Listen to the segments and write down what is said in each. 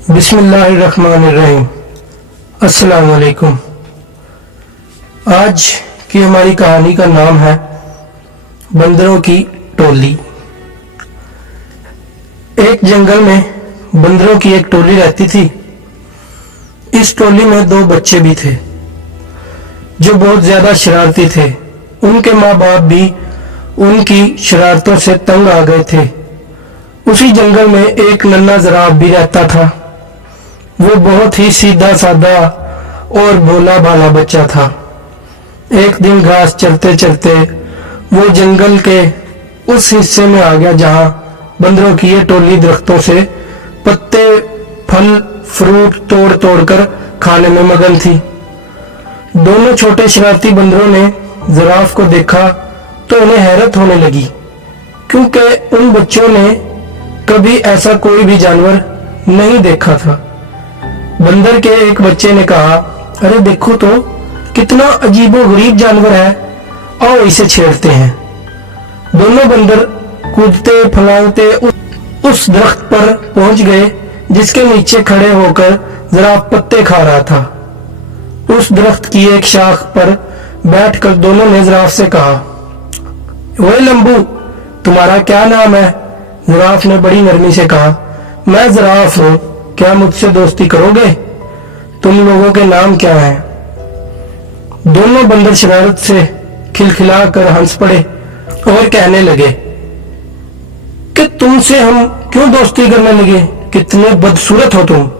बिस्मिल्लाहिर्रहमानिर्रहीम। अस्सलाम वालेकुम। आज की हमारी कहानी का नाम है बंदरों की टोली। एक जंगल में बंदरों की एक टोली रहती थी। इस टोली में दो बच्चे भी थे जो बहुत ज्यादा शरारती थे। उनके माँ बाप भी उनकी शरारतों से तंग आ गए थे। उसी जंगल में एक नन्हा जिराफ भी रहता था। वो बहुत ही सीधा साधा और भोला भाला बच्चा था। एक दिन घास चरते चरते वो जंगल के उस हिस्से में आ गया जहां बंदरों की ये टोली दरख्तों से पत्ते फल फ्रूट तोड़ तोड़ कर खाने में मगन थी। दोनों छोटे शरारती बंदरों ने जिराफ को देखा तो उन्हें हैरत होने लगी, क्योंकि उन बच्चों ने कभी ऐसा कोई भी जानवर नहीं देखा था। बंदर के एक बच्चे ने कहा, अरे देखो तो कितना अजीबो गरीब जानवर है, आओ इसे छेड़ते हैं। दोनों बंदर कूदते फलांगते उस दरख्त पर पहुंच गए जिसके नीचे खड़े होकर जिराफ पत्ते खा रहा था। उस दरख्त की एक शाख पर बैठकर दोनों ने जिराफ से कहा, ओए लंबू, तुम्हारा क्या नाम है? जिराफ ने बड़ी नरमी से कहा, मैं जिराफ हूं, क्या मुझसे दोस्ती करोगे? तुम लोगों के नाम क्या हैं? दोनों बंदर शरारत से खिलखिलाकर हंस पड़े और कहने लगे कि तुमसे हम क्यों दोस्ती करने लगे? कितने बदसूरत हो तुम।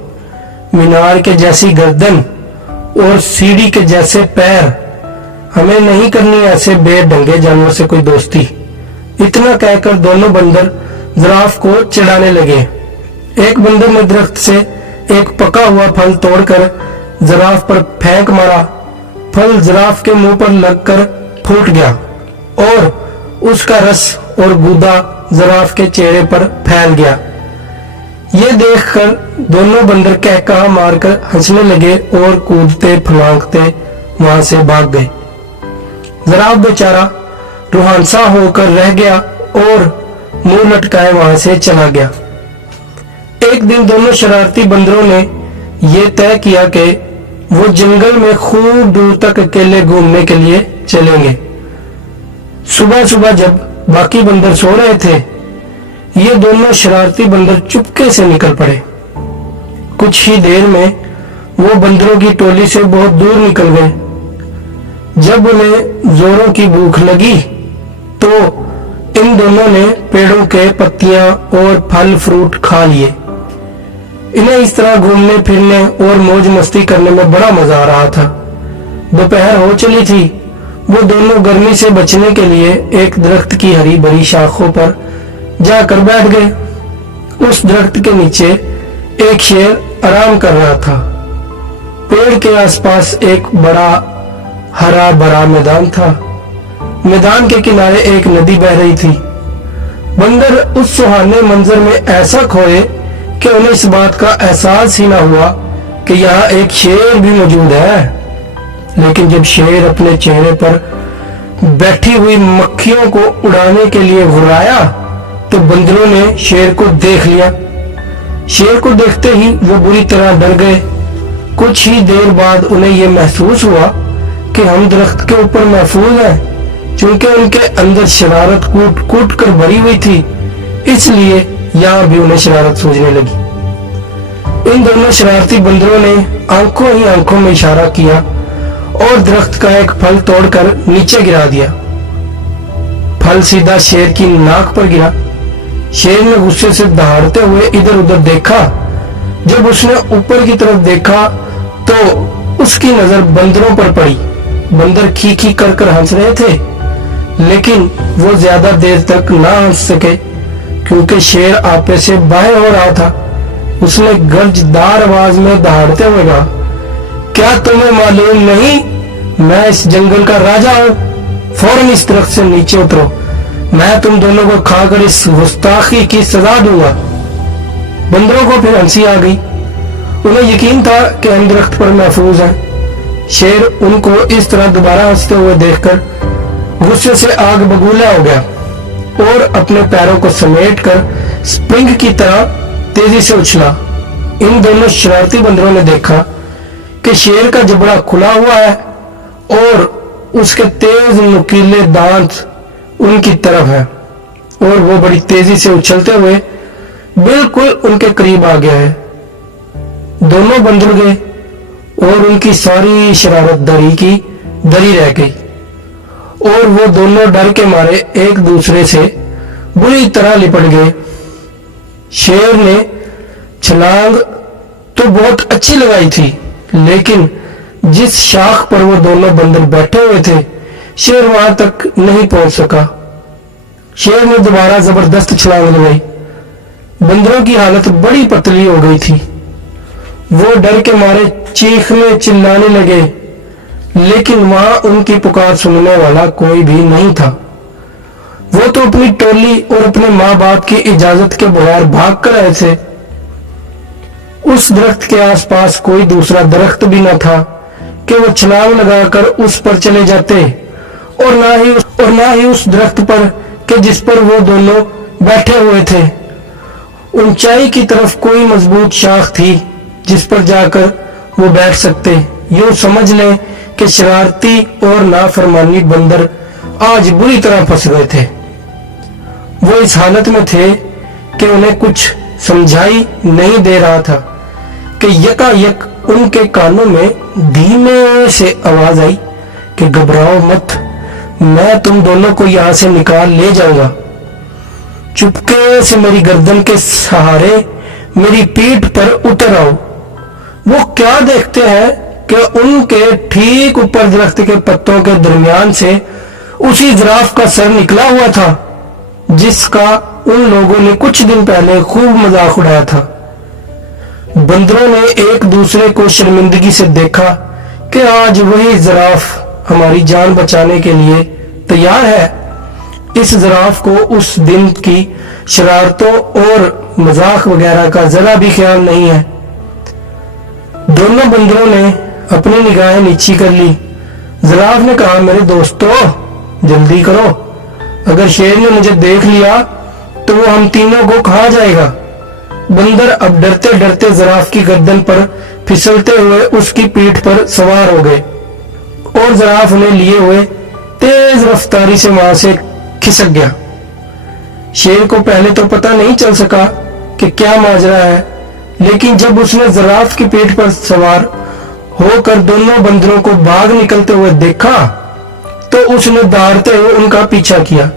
मीनार के जैसी गर्दन और सीढ़ी के जैसे पैर, हमें नहीं करनी ऐसे बेढंगे जानवर से कोई दोस्ती। इतना कहकर दोनों बंदर जिराफ को चिढ़ाने लगे। एक बंदर ने दरख्त से एक पका हुआ फल तोड़कर जिराफ पर फेंक मारा। फल जिराफ के मुंह पर लगकर फूट गया और उसका रस और गूदा जिराफ के चेहरे पर फैल गया। ये देखकर दोनों बंदर कहकहा मारकर हंसने लगे और कूदते फलांगते वहां से भाग गए। जिराफ बेचारा रुहानसा होकर रह गया और मुंह लटकाए वहां से चला गया। एक दिन दोनों शरारती बंदरों ने यह तय किया कि वो जंगल में खूब दूर तक अकेले घूमने के लिए चलेंगे। सुबह सुबह जब बाकी बंदर सो रहे थे, ये दोनों शरारती बंदर चुपके से निकल पड़े। कुछ ही देर में वो बंदरों की टोली से बहुत दूर निकल गए। जब उन्हें जोरों की भूख लगी तो इन दोनों ने पेड़ों के पत्तियां और फल फ्रूट खा लिए। इन्हें इस तरह घूमने फिरने और मौज मस्ती करने में बड़ा मजा आ रहा था। दोपहर हो चली थी। वो दोनों गर्मी से बचने के लिए एक दरख्त की हरी भरी शाखों पर जाकर बैठ गए। उस दरख्त के नीचे एक शेर आराम कर रहा था। पेड़ के आसपास एक बड़ा हरा भरा मैदान था। मैदान के किनारे एक नदी बह रही थी। बंदर उस सुहाने मंजर में ऐसा खोए कि उन्हें इस बात का एहसास ही ना हुआ कि यहाँ एक शेर भी मौजूद है। लेकिन जब शेर अपने चेहरे पर बैठी हुई मक्खियों को उड़ाने के लिए घुराया तो बंदरों ने शेर को देख लिया। शेर को देखते ही वो बुरी तरह डर गए। कुछ ही देर बाद उन्हें यह महसूस हुआ कि हम दरख्त के ऊपर महफूज हैं। चूंकि उनके अंदर शरारत कूट कूट कर भरी हुई थी, इसलिए यहाँ भी उन्हें शरारत सूझने लगी। इन दोनों शरारती बंदरों ने आंखों ही आंखों में इशारा किया और दरख्त का एक फल तोड़कर नीचे गिरा दिया। फल सीधा शेर की नाक पर गिरा। शेर ने गुस्से से दहाड़ते हुए इधर उधर देखा। जब उसने ऊपर की तरफ देखा तो उसकी नजर बंदरों पर पड़ी। बंदर खी खी कर कर हंस रहे थे, लेकिन वो ज्यादा देर तक ना हंस सके क्योंकि शेर आपे से बाहर हो रहा था। उसने गर्जदार आवाज में दहाड़ते हुए कहा, क्या तुम्हें मालूम नहीं मैं इस जंगल का राजा हूं? फौरन इस दरख्त से नीचे उतरो, मैं तुम दोनों को खाकर इस गुस्ताखी की सजा दूंगा। बंदरों को फिर हंसी आ गई। उन्हें यकीन था कि हम दरख्त पर महफूज हैं। शेर उनको इस तरह दोबारा हंसते हुए देखकर गुस्से से आग बबूला हो गया और अपने पैरों को समेटकर स्प्रिंग की तरह तेजी से उछला इन दोनों शरारती बंदरों ने देखा कि शेर का जबड़ा खुला हुआ है और उसके तेज नुकीले दांत उनकी तरफ है और वो बड़ी तेजी से उछलते हुए बिल्कुल उनके करीब आ गया है। दोनों बंदर गए और उनकी सारी शरारतदारी की दरी रह गई और वो दोनों डर के मारे एक दूसरे से बुरी तरह लिपट गए। शेर ने छलांग तो बहुत अच्छी लगाई थी, लेकिन जिस शाख पर वो दोनों बंदर बैठे हुए थे शेर वहां तक नहीं पहुंच सका। शेर ने दोबारा जबरदस्त छलांग लगाई। बंदरों की हालत बड़ी पतली हो गई थी। वो डर के मारे चीखने चिल्लाने लगे, लेकिन वहां उनकी पुकार सुनने वाला कोई भी नहीं था। वो तो अपनी टोली और अपने माँ बाप की इजाजत के बगैर भाग कर आए थे। उस दरख्त के आसपास कोई दूसरा दरख्त भी न था कि वो छलांग लगाकर उस पर चले जाते, और ना ही उस दरख्त पर कि जिस पर वो दोनों बैठे हुए थे। ऊंचाई की तरफ कोई मजबूत शाख थी जिस पर जाकर वो बैठ सकते। यूं समझ लें कि शरारती और नाफरमानी बंदर आज बुरी तरह फंस गए थे। वो इस हालत में थे कि उन्हें कुछ समझाई नहीं दे रहा था कि यकायक उनके कानों में धीमे से आवाज आई कि घबराओ मत, मैं तुम दोनों को यहां से निकाल ले जाऊंगा। चुपके से मेरी गर्दन के सहारे मेरी पीठ पर उतर आओ। वो क्या देखते हैं कि उनके ठीक ऊपर दरख्त के पत्तों के दरमियान से उसी जिराफ का सर निकला हुआ था जिसका उन लोगों ने कुछ दिन पहले खूब मजाक उड़ाया था। बंदरों ने एक दूसरे को शर्मिंदगी से देखा कि आज वही जिराफ हमारी जान बचाने के लिए तैयार है। इस जिराफ को उस दिन की शरारतों और मजाक वगैरह का जरा भी ख्याल नहीं है। दोनों बंदरों ने अपनी निगाहें नीची कर ली। जिराफ ने कहा, मेरे दोस्तों जल्दी करो, अगर शेर ने मुझे देख लिया तो वो हम तीनों को खा जाएगा। बंदर अब डरते डरते जिराफ की गर्दन पर फिसलते हुए उसकी पीठ पर सवार हो गए और जिराफ उन्हें लिए हुए तेज रफ्तारी से वहां से खिसक गया। शेर को पहले तो पता नहीं चल सका कि क्या माजरा है, लेकिन जब उसने जिराफ की पीठ पर सवार होकर दोनों बंदरों को भाग निकलते हुए देखा तो उसने दौड़ते हुए उनका पीछा किया।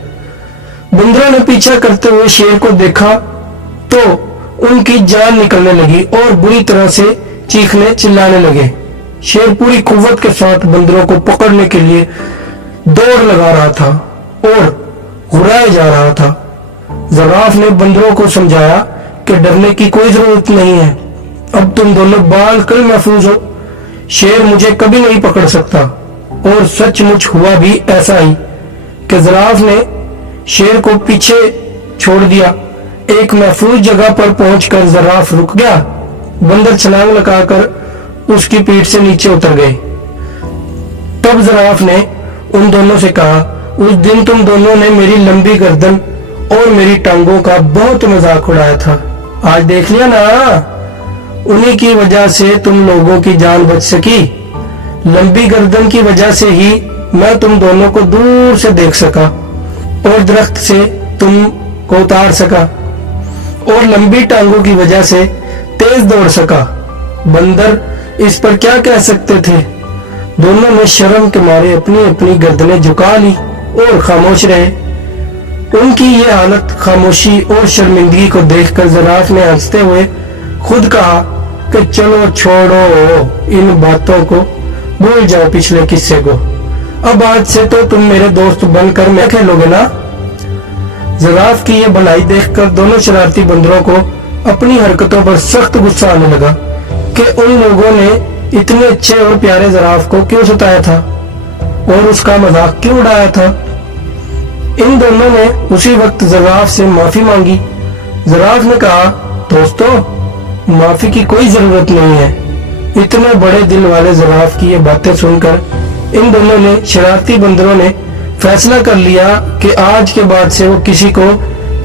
बंदरों ने पीछा करते हुए शेर को देखा तो उनकी जान निकलने लगी और बुरी तरह से चीखने चिल्लाने लगे। शेर पूरी कुव्वत के साथ बंदरों को पकड़ने के लिए दौड़ लगा रहा था और घुराया जा रहा था। जिराफ ने बंदरों को समझाया कि डरने की कोई जरूरत नहीं है, अब तुम दोनों बाल महफूज हो, शेर मुझे कभी नहीं पकड़ सकता। और सचमुच हुआ भी ऐसा ही कि जिराफ ने शेर को पीछे छोड़ दिया। एक महफूज जगह पर पहुंचकर जिराफ रुक गया। बंदर छलांग लगाकर उसकी पीठ से नीचे उतर गए। तब जिराफ ने उन दोनों से कहा, उस दिन तुम दोनों ने मेरी लंबी गर्दन और मेरी टांगों का बहुत मजाक उड़ाया था, आज देख लिया ना, उन्हीं की वजह से तुम लोगों की जान बच सकी। लंबी गर्दन की वजह से ही मैं तुम दोनों को दूर से देख सका और दरख्त से तुम को उतार सका, और लंबी टांगों की वजह से तेज दौड़ सका। बंदर इस पर क्या कह सकते थे। दोनों ने शर्म के मारे अपनी अपनी गर्दनें झुका ली और खामोश रहे। उनकी ये हालत खामोशी और शर्मिंदगी को देखकर जिराफ ने हंसते हुए खुद कहा कि चलो छोड़ो इन बातों को, भूल जाओ पिछले किस्से को, अब आज से तो तुम मेरे दोस्त बनकर मैं खेलोगे ना। जिराफ की ये भलाई देखकर दोनों शरारती बंदरों को अपनी हरकतों पर सख्त गुस्सा आने लगा कि उन लोगों ने इतने अच्छे और प्यारे जिराफ को क्यों सताया था और उसका मजाक क्यों उड़ाया था। इन दोनों ने उसी वक्त जिराफ से माफी मांगी। जिराफ ने कहा, दोस्तों माफी की कोई जरूरत नहीं है। इतने बड़े दिल वाले जिराफ की ये बातें सुनकर इन दोनों ने शरारती बंदरों ने फैसला कर लिया कि आज के बाद से वो किसी को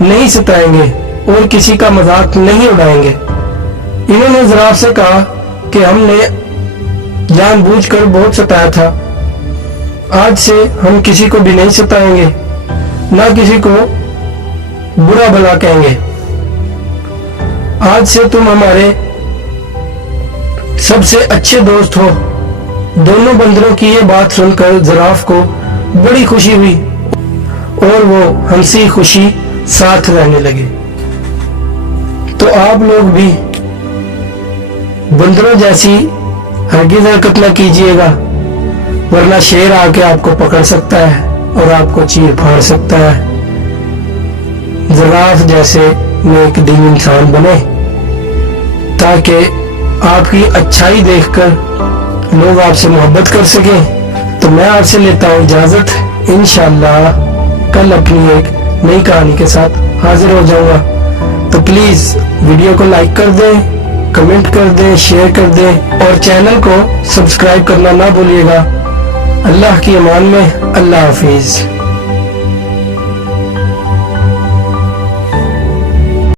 नहीं सताएंगे और किसी का मजाक नहीं उड़ाएंगे। इन्होंने जिराफ से कहा कि हमने जानबूझकर बहुत सताया था, आज से हम किसी को भी नहीं सताएंगे, ना किसी को बुरा भला कहेंगे। आज से तुम हमारे सबसे अच्छे दोस्त हो। दोनों बंदरों की ये बात सुनकर जिराफ को बड़ी खुशी हुई और वो हंसी खुशी साथ रहने लगे। तो आप लोग भी बंदरों जैसी हरगिज़ हरकत न कीजिएगा, वरना शेर आके आपको पकड़ सकता है और आपको चीर फाड़ सकता है। जिराफ जैसे नेक दिल इंसान बने ताकि आपकी अच्छाई देखकर लोग आपसे मोहब्बत कर सकें। तो मैं आपसे लेता हूँ इजाजत। इंशाअल्लाह कल अपनी एक नई कहानी के साथ हाजिर हो जाऊंगा। तो प्लीज वीडियो को लाइक कर दें, कमेंट कर दें, शेयर कर दें और चैनल को सब्सक्राइब करना ना भूलिएगा। अल्लाह की अमान में, अल्लाह हाफिज।